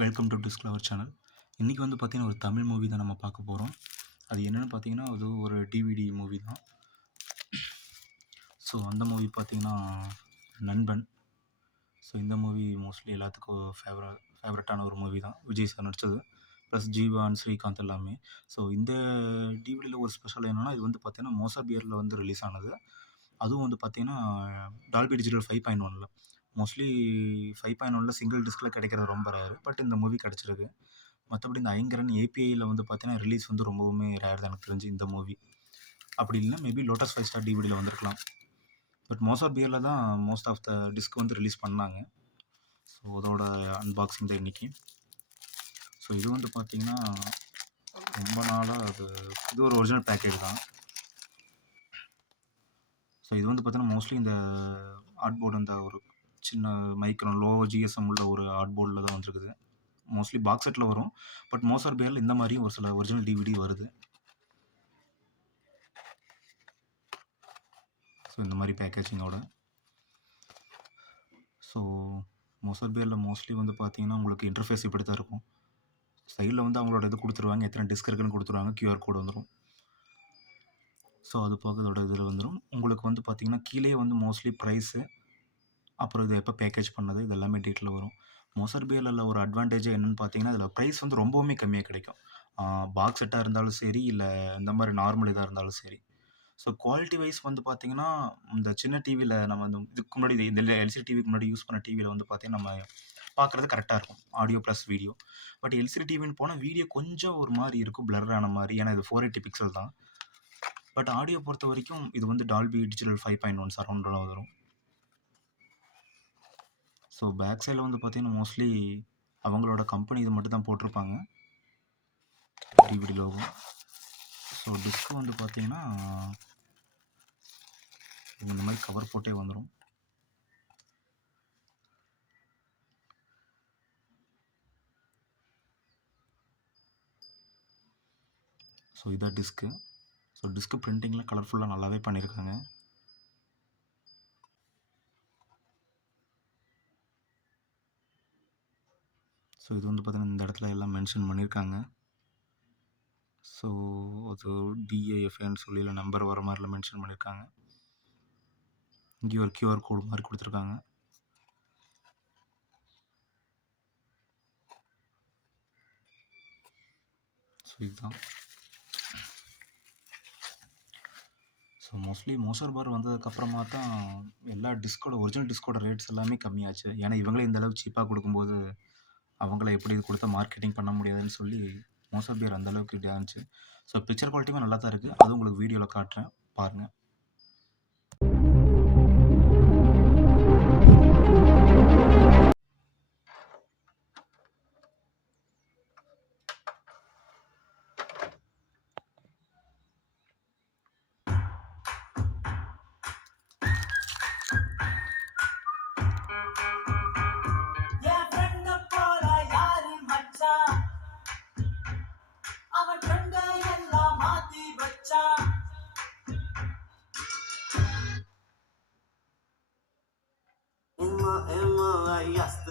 Welcome to discover channel. இன்றைக்கி வந்து பார்த்திங்கன்னா ஒரு தமிழ் மூவி தான் நம்ம பார்க்க போகிறோம். அது என்னென்னு பார்த்தீங்கன்னா அது ஒரு டிவிடி மூவி தான். ஸோ அந்த மூவி பார்த்திங்கன்னா நண்பன். ஸோ இந்த மூவி மோஸ்ட்லி எல்லாத்துக்கும் ஃபேவரட்டான ஒரு மூவி தான். விஜய் சார் நடித்தது ப்ளஸ் ஜீவான் ஸ்ரீகாந்த் எல்லாமே. ஸோ இந்த டிவிடியில் ஒரு ஸ்பெஷல் என்னென்னா இது வந்து பார்த்திங்கன்னா மோசர் பியரில் வந்து ரிலீஸ் ஆனது. அதுவும் வந்து பார்த்திங்கன்னா டால்பி டிஜிட்டல் 5.1 மோஸ்ட்லி 5.1 சிங்கிள் டிஸ்கில் கிடைக்கிறது ரொம்ப ரேரு. பட் இந்த மூவி கிடச்சிருக்கு. மற்றபடி இந்த ஐங்கரன் ஏபிஐயில் வந்து பார்த்தீங்கன்னா ரிலீஸ் வந்து ரொம்பவுமே ரேர் தான் எனக்கு தெரிஞ்சு இந்த மூவி. அப்படி இல்லைன்னா மேபி லோட்டஸ் 5 ஸ்டார் டிவிடியில் வந்திருக்கலாம். பட் மோசார் பியரில் தான் மோஸ்ட் ஆஃப் த டிஸ்க் வந்து ரிலீஸ் பண்ணாங்க. ஸோ அதோட அன்பாக்சிங் தான் இன்றைக்கி. ஸோ இது வந்து பார்த்திங்கன்னா ரொம்ப நாளாக இது ஒரு ஒரிஜினல் பேக்கேஜ் தான். ஸோ இது வந்து பார்த்தீங்கன்னா மோஸ்ட்லி இந்த ஆர்ட்போர்டு அந்த ஒரு சின்ன மைக்ரோன் லோ ஜிஎஸ்எம் உள்ள ஒரு ஆர்ட்போர்டில் தான் வந்துருக்குது. மோஸ்ட்லி பாக்ஸ் செட்டில் வரும். பட் மோசார் பியரில் இந்த மாதிரியும் ஒரு சில ஒரிஜினல் டிவிடி வருது. ஸோ இந்த மாதிரி பேக்கேஜிங்கோட. ஸோ மோசார் பியரில் மோஸ்ட்லி வந்து பார்த்தீங்கன்னா உங்களுக்கு இன்டர்ஃபேஸ் இப்படி தான் இருக்கும். சைடில் வந்து அவங்களோட இது கொடுத்துருவாங்க, எத்தனை டிஸ்க் இருக்குன்னு கொடுத்துருவாங்க, கியூஆர் கோடு வந்துடும். ஸோ அது போக இதோட இதில் வந்துடும். உங்களுக்கு வந்து பார்த்தீங்கன்னா கீழே வந்து மோஸ்ட்லி ப்ரைஸு, அப்புறம் இது எப்போ பேக்கேஜ் பண்ணது இது எல்லாமே டீட்டெயில் வரும். மோசார் பியரில் ஒரு அட்வான்டேஜ் என்னென்னு பார்த்தீங்கன்னா இதில் ப்ரைஸ் வந்து ரொம்பவுமே கம்மியாக கிடைக்கும். பாக்ஸ் செட்டாக இருந்தாலும் சரி, இல்லை இந்த மாதிரி நார்மல் இதாக இருந்தாலும் சரி. ஸோ குவாலிட்டி வைஸ் வந்து பார்த்தீங்கன்னா இந்த சின்ன டிவியில் நம்ம இந்த இதுக்கு முன்னாடி இந்த எல்சிடி டிவிக்கு முன்னாடி யூஸ் பண்ண டிவியில் வந்து பார்த்தீங்கன்னா நம்ம பார்க்குறது கரெக்டாக இருக்கும், audio plus video. But LCD டிவின்னு போனால் வீடியோ கொஞ்சம் ஒரு மாதிரி இருக்கும், பிளர் ஆன மாதிரி. ஏன்னா இது 480 பிக்சல் தான். பட் ஆடியோ பொறுத்த வரைக்கும் இது வந்து டால்பி டிஜிட்டல் 5.1 சரௌண்டில் வரும். ஸோ பேக் சைடில் வந்து பார்த்தீங்கன்னா மோஸ்ட்லி அவங்களோட கம்பெனி இது மட்டும் தான் போட்டிருப்பாங்க, டிவிடி லோகோ. ஸோ டிஸ்க் வந்து பார்த்தீங்கன்னா இந்த மாதிரி கவர் போட்டே வந்துடும். ஸோ இதான் டிஸ்க்கு. ஸோ டிஸ்க்கு பிரிண்டிங்கில் கலர்ஃபுல்லாக நல்லாவே பண்ணியிருக்காங்க. ஸோ இது வந்து பார்த்தீங்கன்னா இந்த இடத்துல எல்லாம் மென்ஷன் பண்ணியிருக்காங்க. ஸோ அது டிஏஎஃப்ஏன்னு சொல்லி இல்லை நம்பர் வர மாதிரிலாம் மென்ஷன் பண்ணியிருக்காங்க. இங்கே ஒரு கியூஆர் கோடு மாதிரி கொடுத்துருக்காங்க. ஸோ இதுதான். ஸோ மோஸ்ட்லி மோசார் பார் வந்ததுக்கப்புறமா தான் எல்லா ஒரிஜினல் டிஸ்கோட ரேட்ஸ் எல்லாமே கம்மியாச்சு. ஏன்னா இவங்களே இந்த அளவுக்கு சீப்பாக கொடுக்கும்போது அவங்கள எப்படி இது கொடுத்தா மார்க்கெட்டிங் பண்ண முடியாதுன்னு சொல்லி மோசார் பியர் அந்தளவுக்கு இப்படி ஆச்சு. ஸோ பிக்சர் குவாலிட்டியுமே நல்லா தான் இருக்குது. அதுவும் உங்களுக்கு வீடியோவில் காட்டுறேன், பாருங்கள்.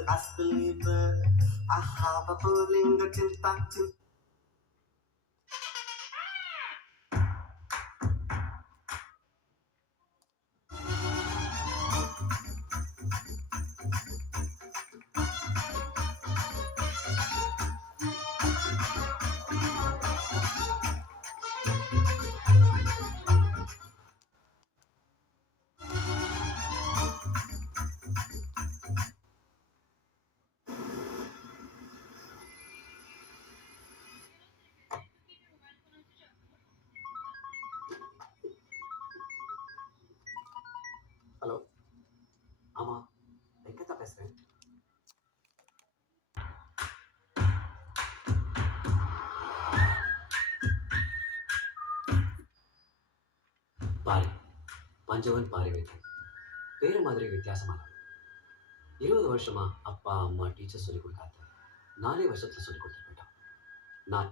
I believe I have a feeling that in fact hello, ஆமாம், எங்கேத்தா பேசுகிறேன்? பாரி, பஞ்சவன் பாரிவேந்தன். பேரு மாதிரி வித்தியாசமான 20 வருஷமா அப்பா அம்மா டீச்சர் சொல்லிக் கொடுக்காத 4 வருஷத்துல சொல்லிக் கொடுத்துட்டு போயிட்டான். நான்